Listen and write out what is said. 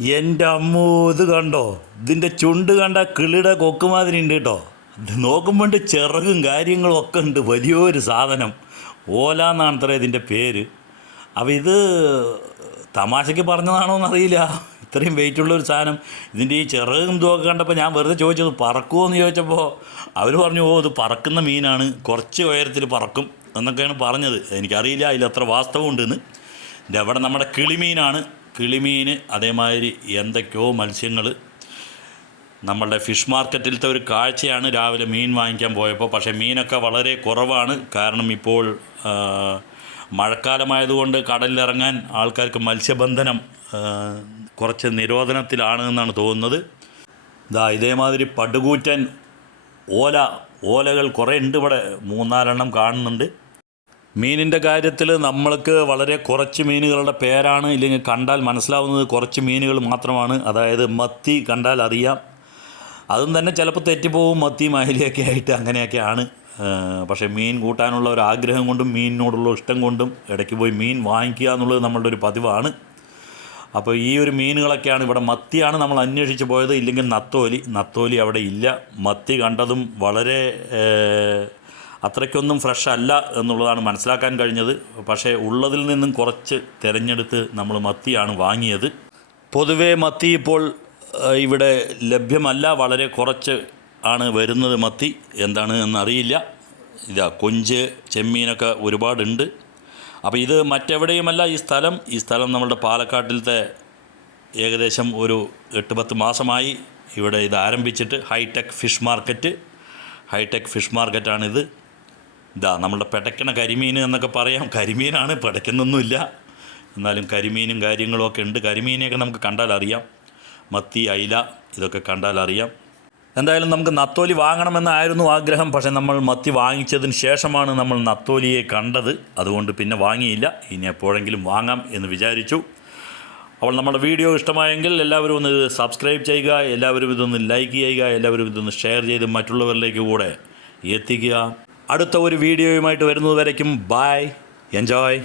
എന്റെ അമ്മൂ ഇത് കണ്ടോ? ഇതിന്റെ ചുണ്ട് കണ്ട കിളിയുടെ കൊക്കുമാതിരി ഉണ്ട് കേട്ടോ. ഇത് നോക്കുമ്പോൾ ചിറകും കാര്യങ്ങളും ഒക്കെ ഉണ്ട്. വലിയൊരു സാധനം. ഓല എന്നാണ് അത്ര ഇതിന്റെ പേര്. അപ്പോൾ ഇത് തമാശയ്ക്ക് പറഞ്ഞതാണോ എന്നറിയില്ല. ഇത്രയും വെയിറ്റ് ഉള്ളൊരു സാധനം. ഇതിന്റെ ഈ ചിറകും ഇതുമൊക്കെ കണ്ടപ്പോൾ ഞാൻ വെറുതെ ചോദിച്ചത് പറക്കുമോ എന്ന് ചോദിച്ചപ്പോൾ അവർ പറഞ്ഞു ഓ ഇത് പറക്കുന്ന മീനാണ്. കുറച്ച് ഉയരത്തിൽ പറക്കും എന്നൊക്കെയാണ് പറഞ്ഞത്. എനിക്കറിയില്ല അതിൽ ഉണ്ടെന്ന് ഇത് അവിടെ നമ്മുടെ കിളിമീനാണ്. കിളിമീൻ അതേമാതിരി എന്തൊക്കെയോ മത്സ്യങ്ങൾ നമ്മളുടെ ഫിഷ് മാർക്കറ്റിലത്തെ ഒരു കാഴ്ചയാണ് രാവിലെ മീൻ വാങ്ങിക്കാൻ പോയപ്പോൾ. പക്ഷേ മീനൊക്കെ വളരെ കുറവാണ്. കാരണം ഇപ്പോൾ മഴക്കാലമായതുകൊണ്ട് കടലിലിറങ്ങാൻ ആൾക്കാർക്ക് മത്സ്യബന്ധനം കുറച്ച് നിരോധനത്തിലാണ് എന്നാണ് തോന്നുന്നത്. ഇതാ ഇതേമാതിരി പടുകൂറ്റൻ ഓല ഓലകൾ കുറേ ഉണ്ട് ഇവിടെ. മൂന്നാലെണ്ണം കാണുന്നുണ്ട്. മീനിന്റെ കാര്യത്തിൽ നമ്മൾക്ക് വളരെ കുറച്ച് മീനുകളുടെ പേരാണ് ഇല്ലെങ്കിൽ കണ്ടാൽ മനസ്സിലാവുന്നത് കുറച്ച് മീനുകൾ മാത്രമാണ്. അതായത് മത്തി കണ്ടാൽ അറിയാം. അതും തന്നെ ചിലപ്പോൾ തെറ്റിപ്പോവും. മത്തി മയിലൊക്കെ ആയിട്ട് അങ്ങനെയൊക്കെയാണ് പക്ഷേ മീൻ കൂട്ടാനുള്ള ഒരു ആഗ്രഹം കൊണ്ടും മീനിനോടുള്ള ഇഷ്ടം കൊണ്ടും ഇടയ്ക്ക് പോയി മീൻ വാങ്ങിക്കുക എന്നുള്ളത് നമ്മളുടെ ഒരു പതിവാണ്. അപ്പോൾ ഈ ഒരു മീനുകളൊക്കെയാണ് ഇവിടെ മത്തിയാണ് നമ്മൾ അന്വേഷിച്ച് പോയത്. ഇല്ലെങ്കിൽ നത്തോലി നത്തോലി അവിടെ ഇല്ല. മത്തി കണ്ടതും വളരെ അത്രയ്ക്കൊന്നും ഫ്രഷ് അല്ല എന്നുള്ളതാണ് മനസ്സിലാക്കാൻ കഴിഞ്ഞത്. പക്ഷേ ഉള്ളതിൽ നിന്നും കുറച്ച് തിരഞ്ഞെടുത്ത് നമ്മൾ മത്തിയാണ് വാങ്ങിയത്. പൊതുവേ മത്തി ഇപ്പോൾ ഇവിടെ ലഭ്യമല്ല. വളരെ കുറച്ച് ആണ് വരുന്നത് മത്തി. എന്താണ് എന്നറിയില്ല. ഇതാ കൊഞ്ച് ചെമ്മീനൊക്കെ ഒരുപാടുണ്ട്. അപ്പോൾ ഇത് മറ്റെവിടെയുമല്ല ഈ സ്ഥലം. ഈ സ്ഥലം നമ്മളുടെ പാലക്കാട്ടിലത്തെ ഏകദേശം ഒരു എട്ട് പത്ത് മാസമായി ഇവിടെ ഇത് ആരംഭിച്ചിട്ട്. High tech fish market. High tech fish മാർക്കറ്റാണിത്. ഇതാ നമ്മളുടെ പെടയ്ക്കണ കരിമീൻ എന്നൊക്കെ പറയാം. കരിമീനാണ് പിടയ്ക്കുന്നൊന്നുമില്ല. എന്നാലും കരിമീനും കാര്യങ്ങളും ഒക്കെ ഉണ്ട്. കരിമീനെയൊക്കെ നമുക്ക് കണ്ടാൽ അറിയാം. മത്തി അയില ഇതൊക്കെ കണ്ടാൽ അറിയാം. എന്തായാലും നമുക്ക് നത്തോലി വാങ്ങണമെന്നായിരുന്നു ആഗ്രഹം. പക്ഷേ നമ്മൾ മത്തി വാങ്ങിച്ചതിന് ശേഷമാണ് നമ്മൾ നത്തോലിയെ കണ്ടത്. അതുകൊണ്ട് പിന്നെ വാങ്ങിയില്ല. ഇനി എപ്പോഴെങ്കിലും വാങ്ങാം എന്ന് വിചാരിച്ചു. അപ്പോൾ നമ്മുടെ വീഡിയോ ഇഷ്ടമായെങ്കിൽ എല്ലാവരും ഒന്ന് സബ്സ്ക്രൈബ് ചെയ്യുക. എല്ലാവരും ഇതൊന്ന് ലൈക്ക് ചെയ്യുക. എല്ലാവരും ഇതൊന്ന് ഷെയർ ചെയ്ത് മറ്റുള്ളവരിലേക്ക് കൂടെ എത്തിക്കുക. അടുത്ത ഒരു വീഡിയോയുമായിട്ട് വരുന്നത് വരയ്ക്കും ബായ് എൻജോയ്